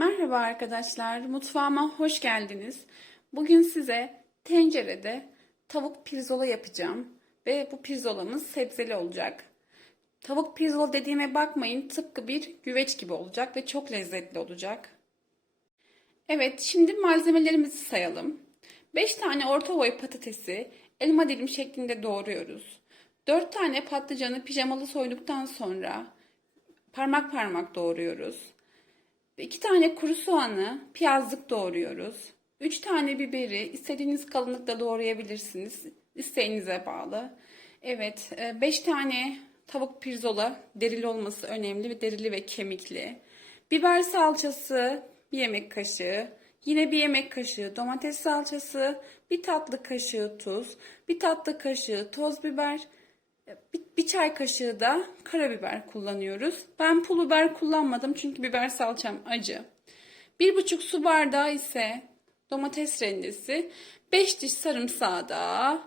Merhaba arkadaşlar, mutfağıma hoş geldiniz. Bugün size tencerede tavuk pirzola yapacağım ve bu pirzolamız sebzeli olacak. Tavuk pirzola dediğime bakmayın, tıpkı bir güveç gibi olacak ve çok lezzetli olacak. Evet, şimdi malzemelerimizi sayalım. 5 tane orta boy patatesi elma dilim şeklinde doğruyoruz. 4 tane patlıcanı pijamalı soyduktan sonra parmak parmak doğruyoruz. 2 tane kuru soğanı piyazlık doğruyoruz. 3 tane biberi istediğiniz kalınlıkta doğrayabilirsiniz. İsteğinize bağlı. Evet, 5 tane tavuk pirzola derili olması önemli ve derili ve kemikli. Biber salçası bir yemek kaşığı. Yine bir yemek kaşığı domates salçası, bir tatlı kaşığı tuz, bir tatlı kaşığı toz biber, bir, bir çay kaşığı da karabiber kullanıyoruz. Ben pul biber kullanmadım çünkü biber salçam acı. Bir buçuk su bardağı ise domates rendesi, 5 diş sarımsağı da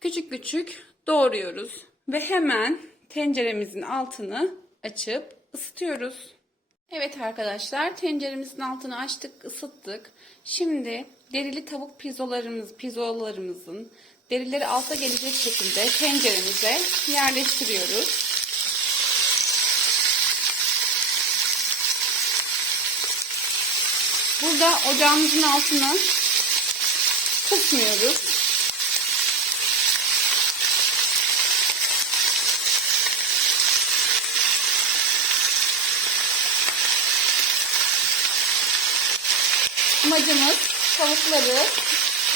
küçük küçük doğruyoruz. Ve hemen tenceremizin altını açıp ısıtıyoruz. Evet arkadaşlar tenceremizin altını açtık ısıttık. Şimdi derili tavuk pirzolarımız, pirzolalarımızın derileri alta gelecek şekilde tenceremize yerleştiriyoruz. Burada ocağımızın altını kısmıyoruz. Amacımız tavukları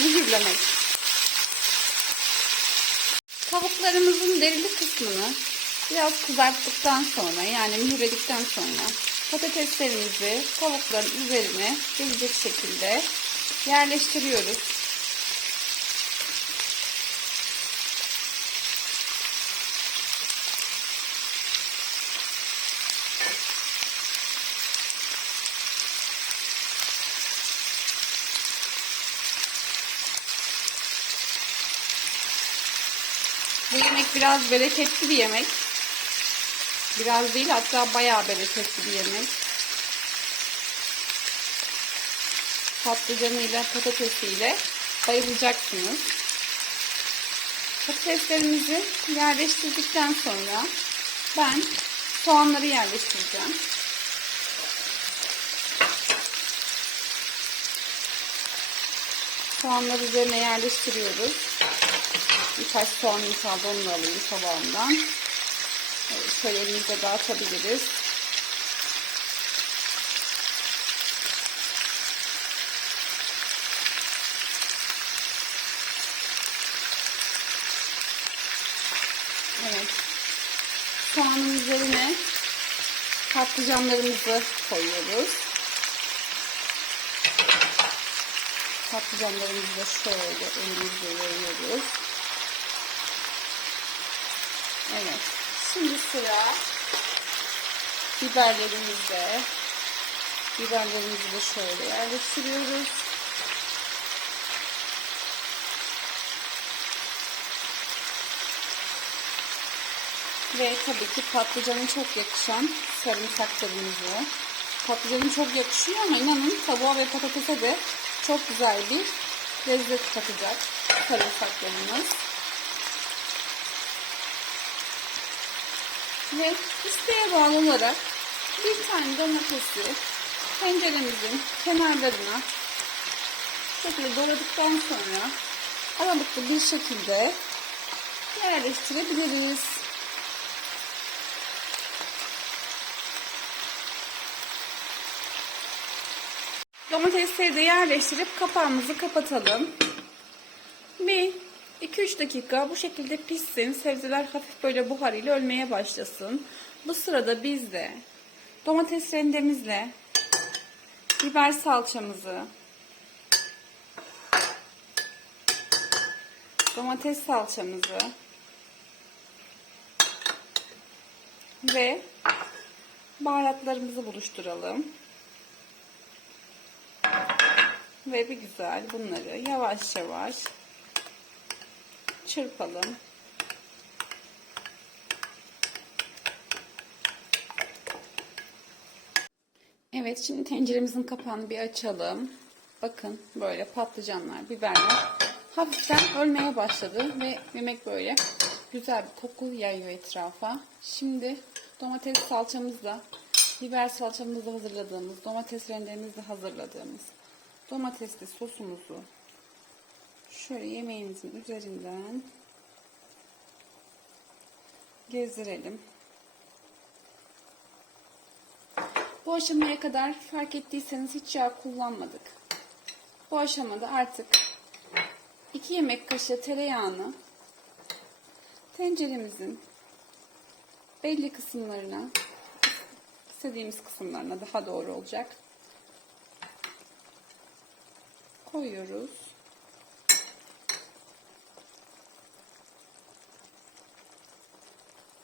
mühürlemek. Tavuklarımızın derili kısmını biraz kızarttıktan sonra yani mühürledikten sonra patateslerimizi tavukların üzerine gelecek şekilde yerleştiriyoruz. Bu yemek biraz bereketli bir yemek. Biraz değil hatta bayağı bereketli bir yemek. Patlıcanıyla patatesiyle bayılacaksınız. Patateslerimizi yerleştirdikten sonra ben soğanları yerleştireceğim. Soğanları üzerine yerleştiriyoruz. Birkaç soğanım kaldı onu alayım tabağımdan. Şöyle elimizde dağıtabiliriz. Evet. Soğanın üzerine patlıcanlarımızı koyuyoruz. Patlıcanlarımızı da şöyle elimizle yayıyoruz. Evet. Şimdi sıra biberlerimizde. Biberlerimizi de şöyle yerleştiriyoruz. Ve tabii ki patlıcanın çok yakışan sarımsaklarımızı. Patlıcanın çok yakışıyor ama inanın tavuğa ve patatese de çok güzel bir lezzet katacak sarımsaklarımız. Ve isteğe bağlı olarak bir tane domatesi tenceremizin kenarlarına şöyle doğradıktan sonra aralıklı bir şekilde yerleştirebiliriz. Domatesleri de yerleştirip kapağımızı kapatalım. Bir 2-3 dakika bu şekilde pişsin. Sebzeler hafif böyle buhar ile ölmeye başlasın. Bu sırada biz de domates rendemizle biber salçamızı domates salçamızı ve baharatlarımızı buluşturalım. Ve bir güzel bunları yavaş yavaş çırpalım. Evet şimdi tenceremizin kapağını bir açalım. Bakın böyle patlıcanlar, biberler hafiften ölmeye başladı ve yemek böyle güzel bir koku yayıyor etrafa. Şimdi domates salçamızla, biber salçamızla hazırladığımız, domates rendemizle hazırladığımız domatesli sosumuzu şöyle yemeğimizin üzerinden gezdirelim. Bu aşamaya kadar fark ettiyseniz hiç yağ kullanmadık. Bu aşamada artık 2 yemek kaşığı tereyağını tenceremizin belli kısımlarına istediğimiz kısımlarına daha doğru olacak. Koyuyoruz.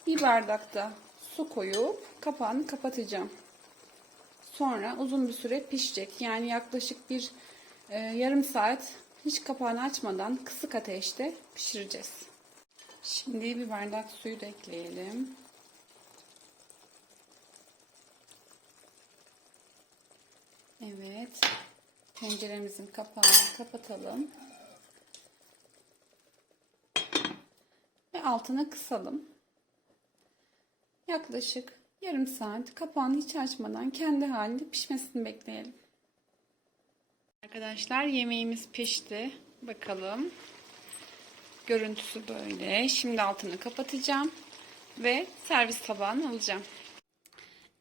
Bir bardakta su koyup kapağını kapatacağım. Sonra uzun bir süre pişecek. Yani yaklaşık bir e, yarım saat hiç kapağını açmadan kısık ateşte pişireceğiz. Şimdi bir bardak suyu da ekleyelim. Evet. Tenceremizin kapağını kapatalım. Ve altını kısalım. Yaklaşık yarım saat kapağını hiç açmadan kendi halinde pişmesini bekleyelim. Arkadaşlar yemeğimiz pişti. Bakalım. Görüntüsü böyle. Şimdi altını kapatacağım ve servis tabağına alacağım.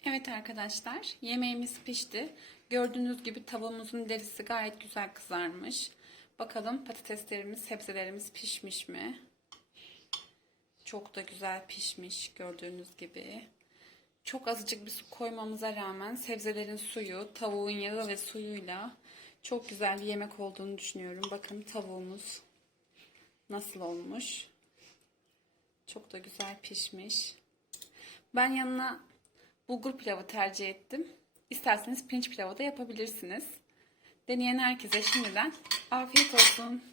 Evet arkadaşlar yemeğimiz pişti. Gördüğünüz gibi tavuğumuzun derisi gayet güzel kızarmış. Bakalım patateslerimiz, sebzelerimiz pişmiş mi? Çok da güzel pişmiş gördüğünüz gibi. Çok azıcık bir su koymamıza rağmen sebzelerin suyu, tavuğun yağı ve suyuyla çok güzel bir yemek olduğunu düşünüyorum. Bakın tavuğumuz nasıl olmuş. Çok da güzel pişmiş. Ben yanına bulgur pilavı tercih ettim. İsterseniz pirinç pilavı da yapabilirsiniz. Deneyen herkese şimdiden afiyet olsun.